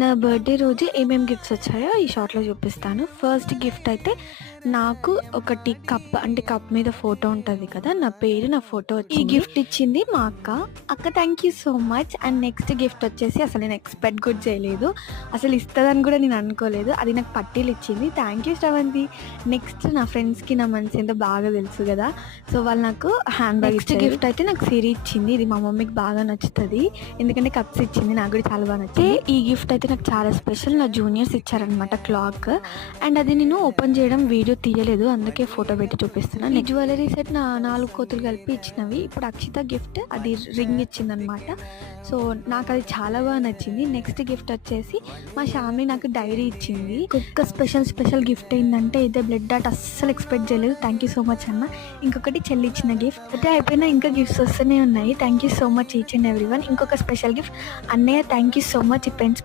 నా బర్త్‌డే రోజు ఏమేమి గిఫ్ట్స్ వచ్చాయో ఈ షార్ట్‌లో చూపిస్తాను. ఫస్ట్ గిఫ్ట్ అయితే నాకు ఒకటి కప్ అంటే కప్ మీద ఫోటో ఉంటది కదా! నా పేరు, నా ఫోటో వచ్చింది. ఈ గిఫ్ట్ ఇచ్చింది మా అక్క. అక్క thank you so much. And next gift వచ్చేసి అసలు నేను ఎక్స్‌పెక్ట్ కూడా చేయలేదు. అసలు ఇస్తదని కూడా నేను అనుకోలేదు. అది నాకు పట్టీలు ఇచ్చింది. Thank you Sravanthi. నెక్స్ట్ నా ఫ్రెండ్స్‌కి నా మనసు ఏంటో బాగా తెలుసు కదా! సో వాళ్ళు నాకు హ్యాండ్ బ్యాగ్ ఇచ్చారు. నెక్స్ట్ గిఫ్ట్ అయితే నాకు సిరి ఇచ్చింది. ఇది మా మమ్మీకి బాగా నచ్చుతది. ఎందుకంటే కప్స్ ఇచ్చింది. నాకు కూడా చాలా బాగా నచ్చింది. ఈ గిఫ్ట్ అయితే నాకు చాలా స్పెషల్. నా జూనియర్స్ ఇచ్చారనమాట క్లాక్. అండ్ అది నేను ఓపెన్ చేయడం వీడియో తీయలేదు, అందుకే ఫోటో పెట్టి చూపిస్తున్నాను. ఈ జ్యువెలరీ సెట్ నా 4 కోతులు కలిపి ఇచ్చినవి. ఇప్పుడు అక్షిత గిఫ్ట్ అది రింగ్ ఇచ్చిందనమాట. సో నాకు అది చాలా బాగా నచ్చింది. నెక్స్ట్ గిఫ్ట్ వచ్చేసి మా షామి నాకు డైరీ ఇచ్చింది. ఒక్క స్పెషల్ గిఫ్ట్ ఏంటంటే ఇదే బ్లడ్ డాట్ అస్సలు ఎక్స్పెక్ట్ చేయలేదు. థ్యాంక్ యూ సో మచ్ అన్న. ఇంకొకటి చెల్లి ఇచ్చిన గిఫ్ట్ అయితే అయిపోయినా ఇంకా గిఫ్ట్స్ వస్తూనే ఉన్నాయి. Thank you so much each and every one. ఇంకొక స్పెషల్ గిఫ్ట్ అన్నయ్య థ్యాంక్ యూ సో మచ్ ఈ పెన్స్